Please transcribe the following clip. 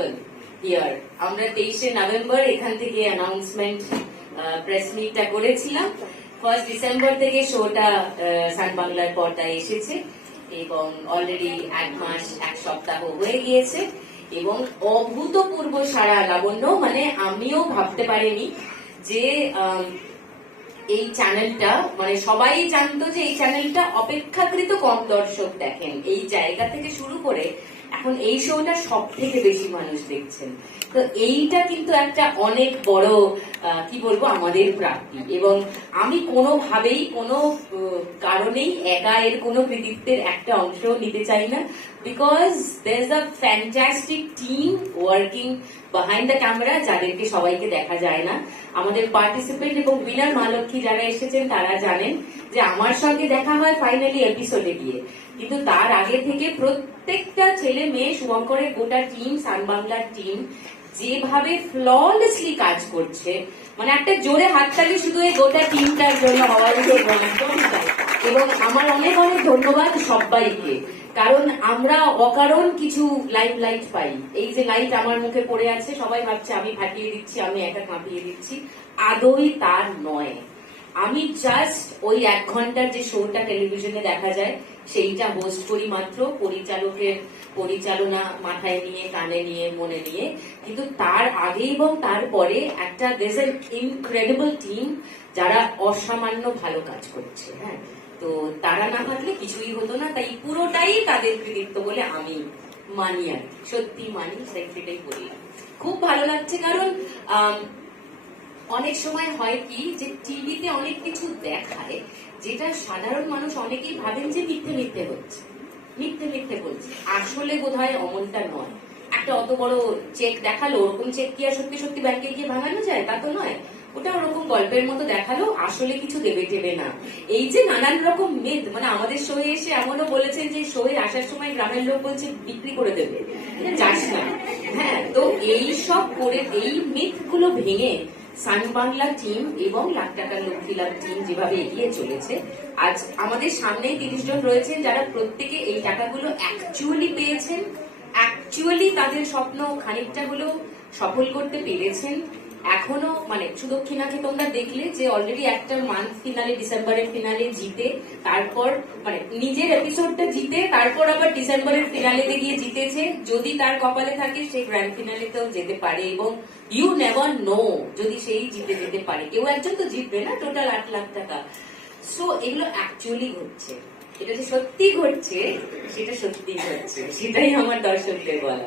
Local ইয়ার। আমরা 23শে November এখান থেকে অ্যানাউন্সমেন্ট প্রেস মিটটা করেছিলাম। 1 ডিসেম্বর থেকে শোটা সান বাংলার পর্দায় এসেছে এবং অলরেডি 1 মাস 1 সপ্তাহ হয়ে গিয়েছে এবং অভূতপূর্ব সারা লাবণ্য, মানে আমিও ভাবতে পারিনি যে এই চ্যানেলটা, মানে সবাই জানতো যে এই চ্যানেলটা অপেক্ষাকৃত কম দর্শক দেখেন, এই জায়গা থেকে শুরু করে এখন এই শোটা সব থেকে বেশি মানুষ দেখছেন। তো এইটা কিন্তু একটা অনেক বড় কি বলবো আমাদের প্রাপ্তি, এবং আমি কোনোভাবেই কোনো কারণেই একা এর কোনো কৃতিত্বের একটা অংশ নিতে চাই না, because there is a fantastic team working behind the camera, যাদেরকে সবাইকে দেখা যায় না। আমাদের পার্টিসিপেন্ট এবং উইনার মহালক্ষ্মী যারা এসেছেন তারা জানেন যে আমার সঙ্গে দেখা হয় ফাইনালি এপিসোডে গিয়ে, কিন্তু তার আগে থেকে প্রত্যেকটা ছেলে মেয়ে শুভঙ্করের গোটা টিম, সান বাংলার টিম যেভাবে ফ্ললেসলি কাজ করছে, মানে একটা জোরে হাততালি শুধু এই গোটা টিমটার জন্য হওয়ার এবং আমার অনেক অনেক ধন্যবাদ সবাইকে, কারণ আমরা অকারণ কিছু লাইট পাই। এই যে লাইট আমার মুখে পড়ে আছে, সবাই ভাবছে আমি ফাটিয়ে দিচ্ছি, আমি একা কাঁপিয়ে দিচ্ছি, আদৌই তার নয়। আমি জাস্ট ওই 1 ঘন্টার যে শোটা টেলিভিশনে দেখা যায় সেইটা হোস্ট করি মাত্র, পরিচালকের পরিচালনা মাথায় নিয়ে, কানে নিয়ে, মনে নিয়ে, কিন্তু তার আগে এবং তারপরে একটা দেশ এন ইনক্রেডিবল টিম যারা অসামান্য ভালো কাজ করছে। হ্যাঁ, তো তারা না থাকলে কিছুই হতো না, তাই পুরোটাই তাদের কৃতিত্ব বলে আমি মানি, আর সত্যি মানি, সেটাই বলি। খুব ভালো লাগছে, কারণ অনেক সময় হয় কি যে টিভিতে অনেক কিছু দেখায় যেটা সাধারণ মানুষ অনেকেই ভাবেন যে মিথ্যে মিথ্যে হচ্ছে, মিথ্যে মিথ্যে বলছে, আসলে বোধহয় অমনটা নয়। একটা অত বড় চেক দেখালো, ওরকম চেক কি আর সত্যি সত্যি ব্যাংকে গিয়ে ভাঙানো যায়? তা তো নয়। ওটা ওরকম গল্পের মতো দেখালো, আসলে কিছু দেবে টেবে না। এই যে নানান রকম মিথ, মানে আমাদের শোয়ে এসে এমনও বলেছেন যে শোয়ে আসার সময় গ্রামের লোক বলছে বিক্রি করে দেবে, যাস না। হ্যাঁ, তো এই সব করে এই মিথ গুলো ভেঙে সান বাংলা টিম এবং লাখ টাকার লক্ষ্মী লাভ টিম যেভাবে এগিয়ে চলেছে, আজ আমাদের সামনে 30 জন রয়েছেন যারা প্রত্যেকে এই টাকাগুলো অ্যাকচুয়ালি পেয়েছেন, অ্যাকচুয়ালি তাদের স্বপ্ন খানিকটা হলেও সফল করতে পেরেছেন। এখনো মানে সুদক্ষিণাকে তোমরা দেখলে যে অলরেডি একটা মান্থ ফিনালে, ডিসেম্বরের ফিনালে জিতে, তারপর মানে নিজের এপিসোডটা জিতে, তারপর আবার ডিসেম্বরের ফিনালেতে গিয়ে জিতেছে। যদি তার কপালে থাকে সে গ্র্যান্ড ফিনালেতেও যেতে পারে, এবং ইউ নেভার নো, যদি সেই জিতে যেতে পারে, কেউ একজন তো জিতবে না, টোটাল 8 লাখ টাকা। সো এগুলো অ্যাকচুয়ালি ঘটছে, এটা যে সত্যি ঘটছে সেটা সত্যি ঘটছে, সেটাই আমার দর্শকদের বলা।